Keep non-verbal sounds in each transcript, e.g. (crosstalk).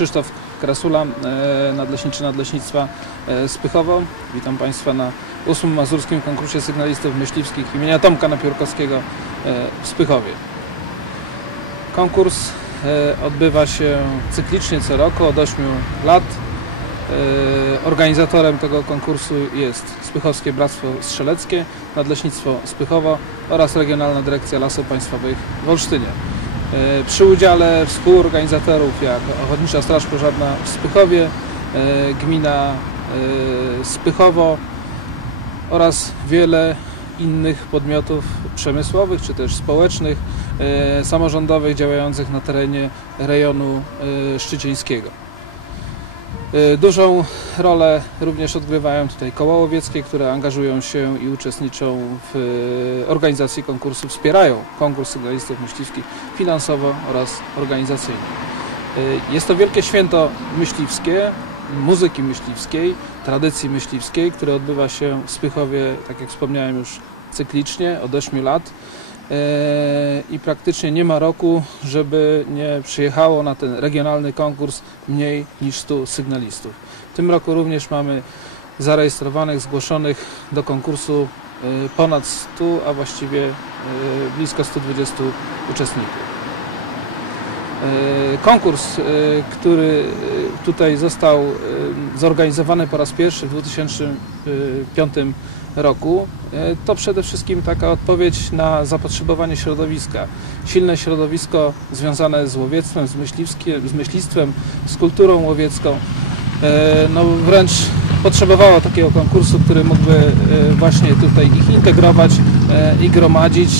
Krzysztof Krasula, e, nadleśniczy Nadleśnictwa e, Spychowo. Witam Państwa na ósmym mazurskim konkursie sygnalistów myśliwskich imienia Tomka Napiórkowskiego e, w Spychowie. Konkurs e, odbywa się cyklicznie co roku od 8 lat. E, Organizatorem tego konkursu jest Spychowskie Bractwo Strzeleckie, Nadleśnictwo Spychowo oraz Regionalna Dyrekcja Lasów Państwowych w Olsztynie. E, Przy udziale współorganizatorów jak Ochotnicza Straż Pożarna w Spychowie, e, gmina e, Spychowo oraz wiele innych podmiotów przemysłowych czy też społecznych, samorządowych działających na terenie rejonu szczycieńskiego. E, Dużą rolę również odgrywają tutaj koła łowieckie, które angażują się i uczestniczą w e, organizacji konkursu, wspierają konkurs sygnalistów myśliwskich finansowo oraz organizacyjnie. E, Jest to wielkie święto myśliwskie, muzyki myśliwskiej, tradycji myśliwskiej, które odbywa się w Spychowie, tak jak wspomniałem już cyklicznie od 8 lat. E, I praktycznie nie ma roku, żeby nie przyjechało na ten regionalny konkurs mniej niż 100 sygnalistów. W tym roku również mamy zarejestrowanych, zgłoszonych do konkursu e, ponad 100, a właściwie e, blisko 120 uczestników. Konkurs, który tutaj został zorganizowany po raz pierwszy w 2005 roku, e, to przede wszystkim taka odpowiedź na zapotrzebowanie środowiska. Silne środowisko związane z łowiectwem, z, z myślistwem, z kulturą łowiecką. E, No wręcz potrzebowało takiego konkursu, który mógłby e, właśnie tutaj ich integrować i gromadzić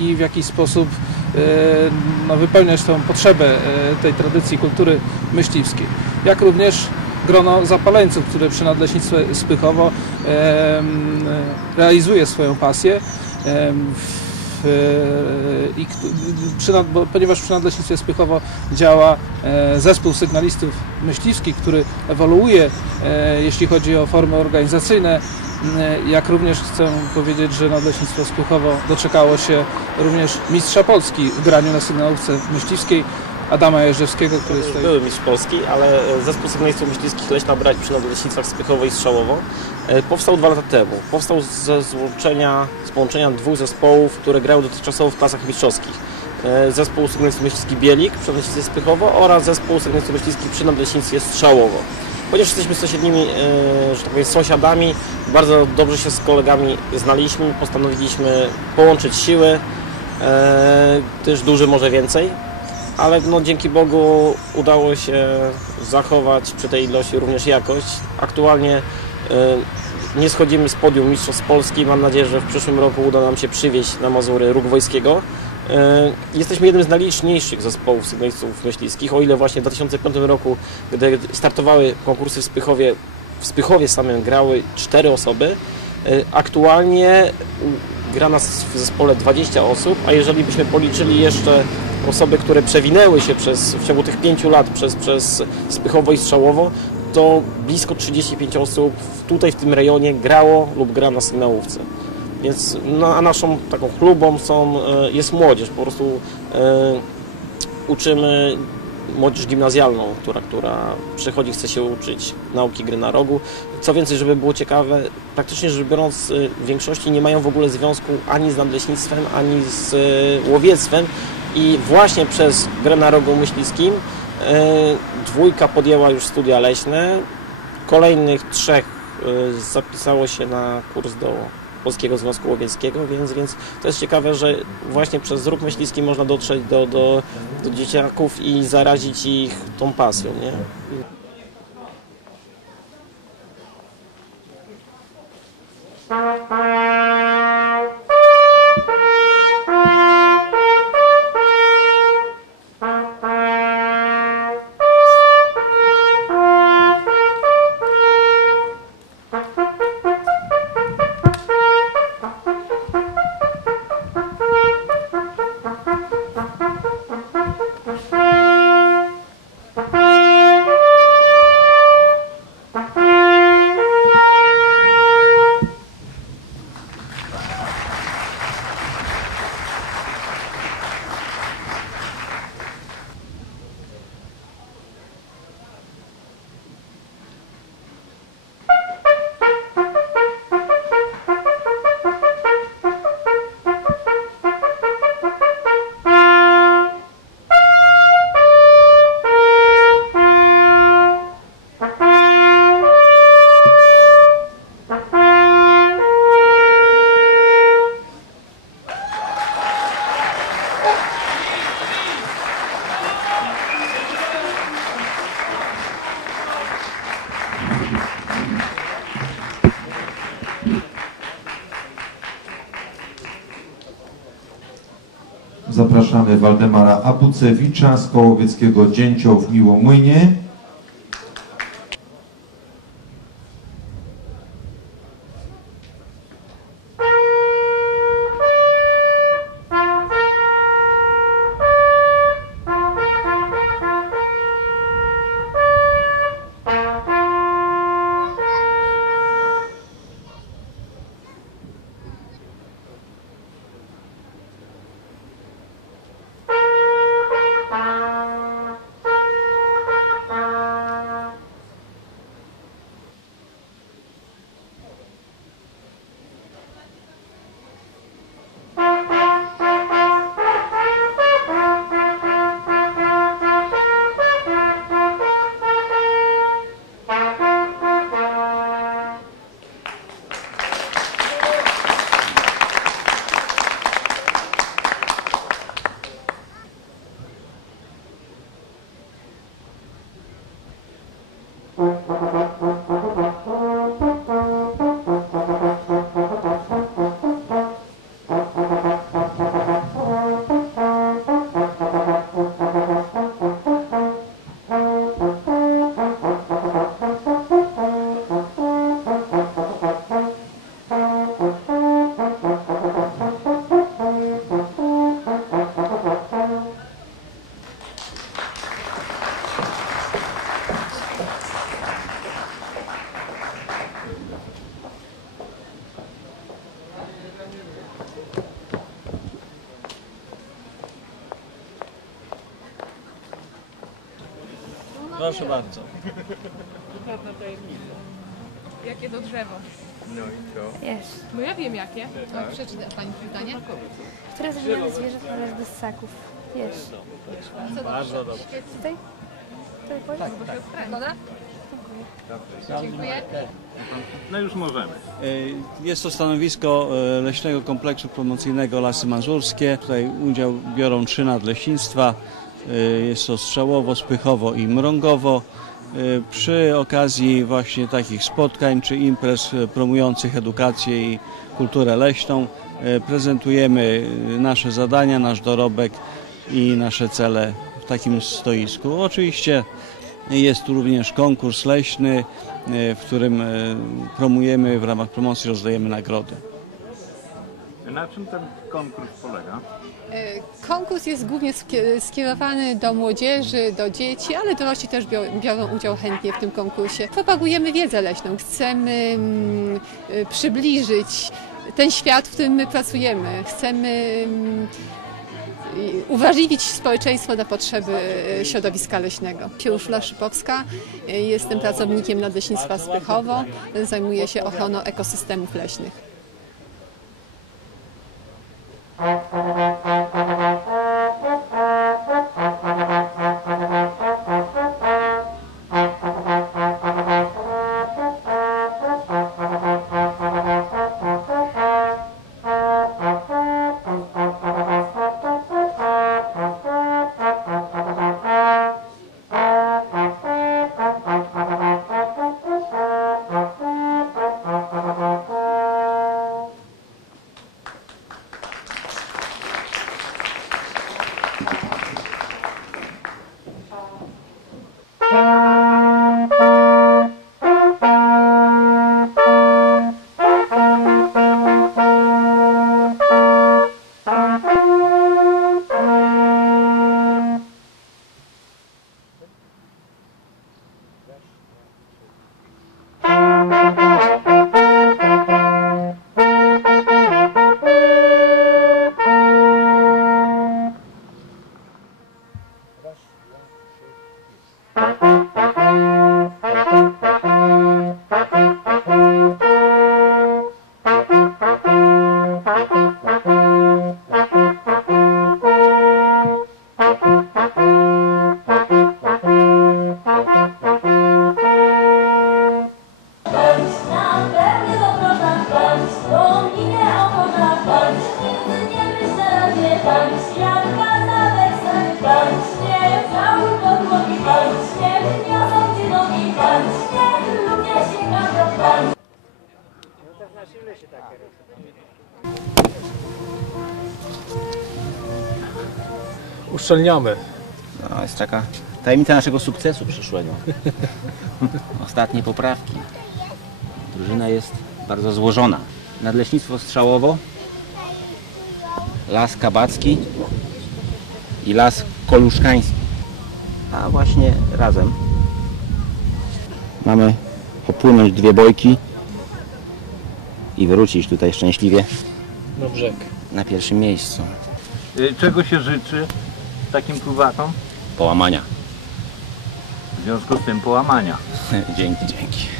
i w jakiś sposób no, wypełniać tą potrzebę tej tradycji kultury myśliwskiej. Jak również grono zapaleńców, które przy Nadleśnictwie Spychowo realizuje swoją pasję. i, przy, bo, ponieważ przy Nadleśnictwie Spychowo działa e, zespół sygnalistów myśliwskich, który ewoluuje, e, jeśli chodzi o formy organizacyjne, jak również chcę powiedzieć, że Nadleśnictwo Spychowo doczekało się również mistrza Polski w graniu na sygnałówce myśliwskiej, Adama Jerzewskiego, który jest tutaj Były mistrz Polski, ale zespół sygnalistów myśliwskich Leśna Brać przy Nadleśnictwach Spychowo i Strzałowo e, powstał dwa lata temu. Powstał ze złączenia, z połączenia dwóch zespołów, które grały dotychczasowo w klasach mistrzowskich. E, Zespół sygnalistów myśliwskich Bielik przy Nadleśnictwie Spychowo oraz zespół sygnalistów myśliwskich przy Nadleśnictwie Strzałowo. Ponieważ jesteśmy sąsiednimi, e, że tak powiem, sąsiadami, bardzo dobrze się z kolegami znaliśmy, postanowiliśmy połączyć siły, e, też duży może więcej, ale no, dzięki Bogu udało się zachować przy tej ilości również jakość. Aktualnie e, nie schodzimy z podium Mistrzostw Polski. Mam nadzieję, że w przyszłym roku uda nam się przywieźć na Mazury Róg Wojskiego. E, Jesteśmy jednym z najliczniejszych zespołów sygnalistów myśliwskich, o ile właśnie w 2005 roku, gdy startowały konkursy w Spychowie, w Spychowie samym grały cztery osoby, e, aktualnie gra nas w zespole 20 osób, a jeżeli byśmy policzyli jeszcze osoby, które przewinęły się przez, w ciągu tych pięciu lat przez, przez Spychowo i Strzałowo, to blisko 35 osób tutaj w tym rejonie grało lub gra na sygnałówce. Więc no, a naszą taką klubą są, e, jest młodzież, po prostu e, uczymy młodzież gimnazjalną, która, która przychodzi, chce się uczyć nauki gry na rogu. Co więcej, żeby było ciekawe, praktycznie rzecz biorąc y, w większości nie mają w ogóle związku ani z nadleśnictwem, ani z y, łowiectwem i właśnie przez grę na rogu myślickim e, dwójka podjęła już studia leśne, kolejnych trzech e, zapisało się na kurs do Polskiego Związku Łowieckiego, więc, więc to jest ciekawe, że właśnie przez róg myśliwski można dotrzeć do, do, do dzieciaków i zarazić ich tą pasją. Nie? Bye. Zapraszamy Waldemara Abucewicza z Kołowieckiego Dzięcioł w Miłomłynie. Proszę bardzo. Jakie to drzewo? Jest. No ja wiem jakie. No, przeczyta Pani pytanie. Które z zmian zwierząt należy do ssaków? Jest. Bardzo dobrze. Tutaj? Tutaj pójść? Zgoda? Dziękuję. No już możemy. E, Jest to stanowisko e, Leśnego Kompleksu Promocyjnego Lasy Mazurskie. Tutaj udział biorą trzy nadleśnictwa. E, Jest to Strzałowo, Spychowo i Mrągowo. E, Przy okazji właśnie takich spotkań czy imprez promujących edukację i kulturę leśną e, prezentujemy nasze zadania, nasz dorobek i nasze cele w takim stoisku. Oczywiście jest tu również konkurs leśny, w którym promujemy, w ramach promocji rozdajemy nagrody. Na czym ten konkurs polega? E, Konkurs jest głównie skie- skierowany do młodzieży, do dzieci, ale dorośli też biorą, udział chętnie w tym konkursie. Propagujemy wiedzę leśną, chcemy mm, y, przybliżyć ten świat, w którym my pracujemy. Chcemy mm, i uwrażliwić społeczeństwo na potrzeby e, środowiska leśnego. Się Urszula Szypowska, e, jestem pracownikiem Nadleśnictwa Spychowo, e, zajmuję się ochroną ekosystemów leśnych. Thank you. Uszczelniamy. No, jest taka tajemnica naszego sukcesu przyszłego. (laughs) Ostatnie poprawki. Drużyna jest bardzo złożona. Nadleśnictwo Strzałowo, Las Kabacki i Las Koluszkański. A właśnie razem mamy opłynąć dwie bojki i wrócić tutaj szczęśliwie Na brzeg. na pierwszym miejscu. Y, Czego się życzy takim pływakom? Połamania. W związku z tym połamania. (laughs) dzięki, dzięki.